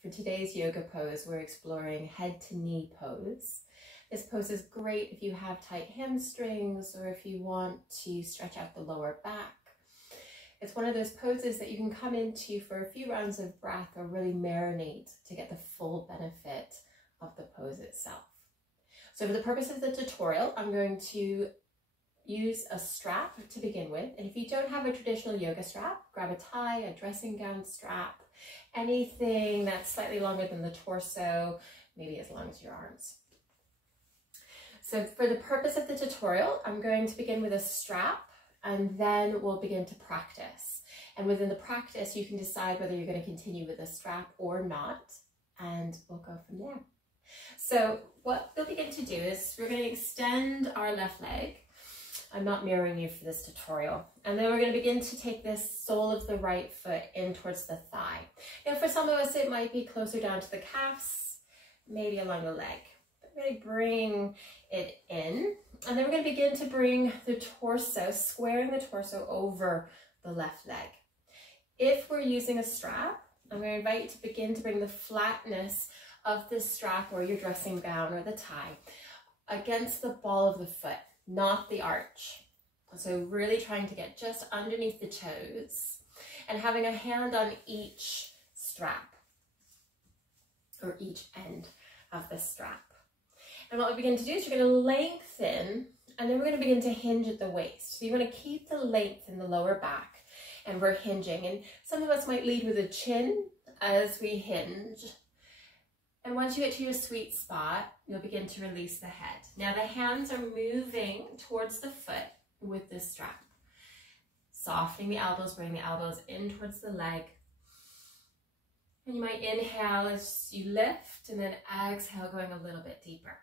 For today's yoga pose, we're exploring head to knee pose. This pose is great if you have tight hamstrings or if you want to stretch out the lower back. It's one of those poses that you can come into for a few rounds of breath or really marinate to get the full benefit of the pose itself. So for the purpose of the tutorial, I'm going to use a strap to begin with. And if you don't have a traditional yoga strap, grab a tie, a dressing gown strap, anything that's slightly longer than the torso, maybe as long as your arms. So for the purpose of the tutorial, I'm going to begin with a strap and then we'll begin to practice. And within the practice, you can decide whether you're going to continue with a strap or not, and we'll go from there. So what we'll begin to do is we're going to extend our left leg. I'm not mirroring you for this tutorial. And then we're going to begin to take this sole of the right foot in towards the thigh. Now for some of us, it might be closer down to the calves, maybe along the leg. Really bring it in, and then we're going to begin to bring the torso, squaring the torso over the left leg. If we're using a strap, I'm going to invite you to begin to bring the flatness of the strap or your dressing gown or the tie against the ball of the foot, not the arch. So really trying to get just underneath the toes and having a hand on each strap or each end of the strap. And what we begin to do is you're going to lengthen, and then we're going to begin to hinge at the waist. So you want to keep the length in the lower back, and we're hinging. And some of us might lead with a chin as we hinge. And once you get to your sweet spot, you'll begin to release the head. Now the hands are moving towards the foot with this strap. Softening the elbows, bringing the elbows in towards the leg. And you might inhale as you lift, and then exhale, going a little bit deeper.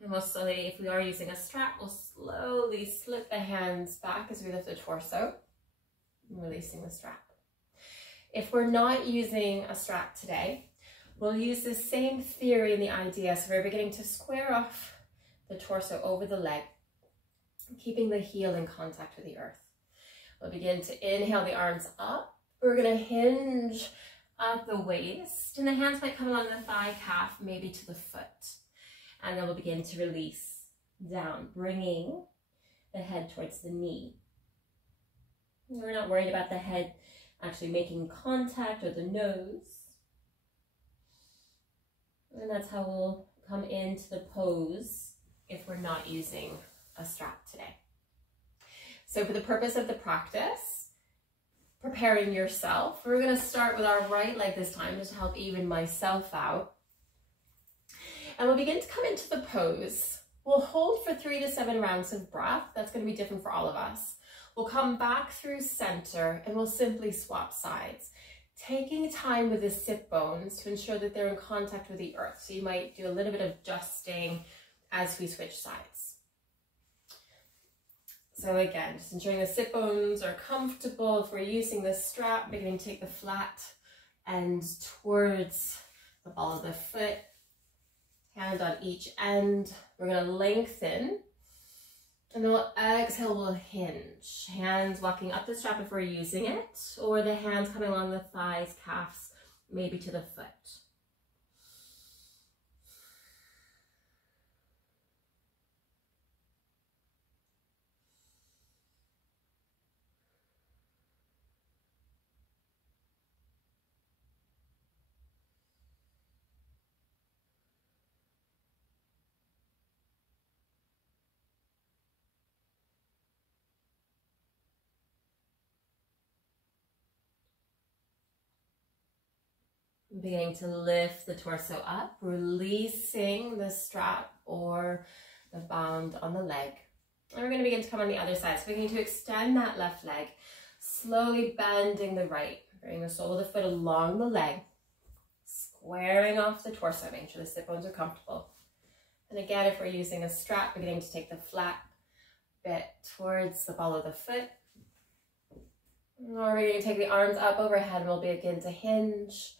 And we'll slowly, if we are using a strap, we'll slowly slip the hands back as we lift the torso, and releasing the strap. If we're not using a strap today, we'll use the same theory and the idea. So we're beginning to square off the torso over the leg, keeping the heel in contact with the earth. We'll begin to inhale the arms up. We're going to hinge at the waist, and the hands might come along the thigh calf, maybe to the foot. And then we'll begin to release down, bringing the head towards the knee. We're not worried about the head actually making contact or the nose. And that's how we'll come into the pose if we're not using a strap today. So for the purpose of the practice, preparing yourself, we're going to start with our right leg this time, just to help even myself out. And we'll begin to come into the pose. We'll hold for 3 to 7 rounds of breath. That's going to be different for all of us. We'll come back through center and we'll simply swap sides, taking time with the sit bones to ensure that they're in contact with the earth. So you might do a little bit of adjusting as we switch sides. So again, just ensuring the sit bones are comfortable. If we're using the strap, beginning to take the flat end towards the ball of the foot, hand on each end. We're going to lengthen, and then we'll exhale, we'll hinge. Hands walking up the strap if we're using it, or the hands coming along the thighs, calves, maybe to the foot. Beginning to lift the torso up, releasing the strap or the band on the leg. And we're going to begin to come on the other side. So we're going to extend that left leg, slowly bending the right. Bring the sole of the foot along the leg, squaring off the torso, making sure the sit bones are comfortable. And again, if we're using a strap, beginning to take the flat bit towards the ball of the foot. Or we're going to take the arms up overhead, and we'll begin to hinge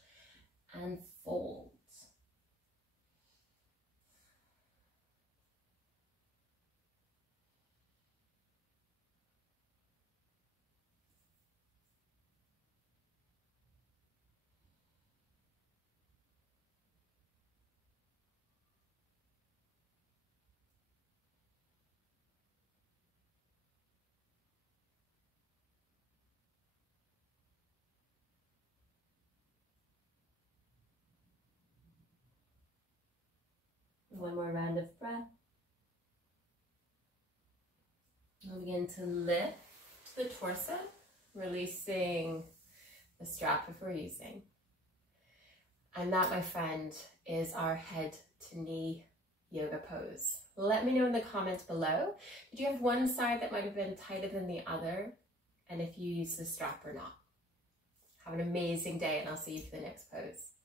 and fold. One more round of breath. We'll begin to lift the torso, releasing the strap if we're using. And that, my friend, is our head to knee yoga pose. Let me know in the comments below, did you have one side that might have been tighter than the other? And if you use the strap or not. Have an amazing day, and I'll see you for the next pose.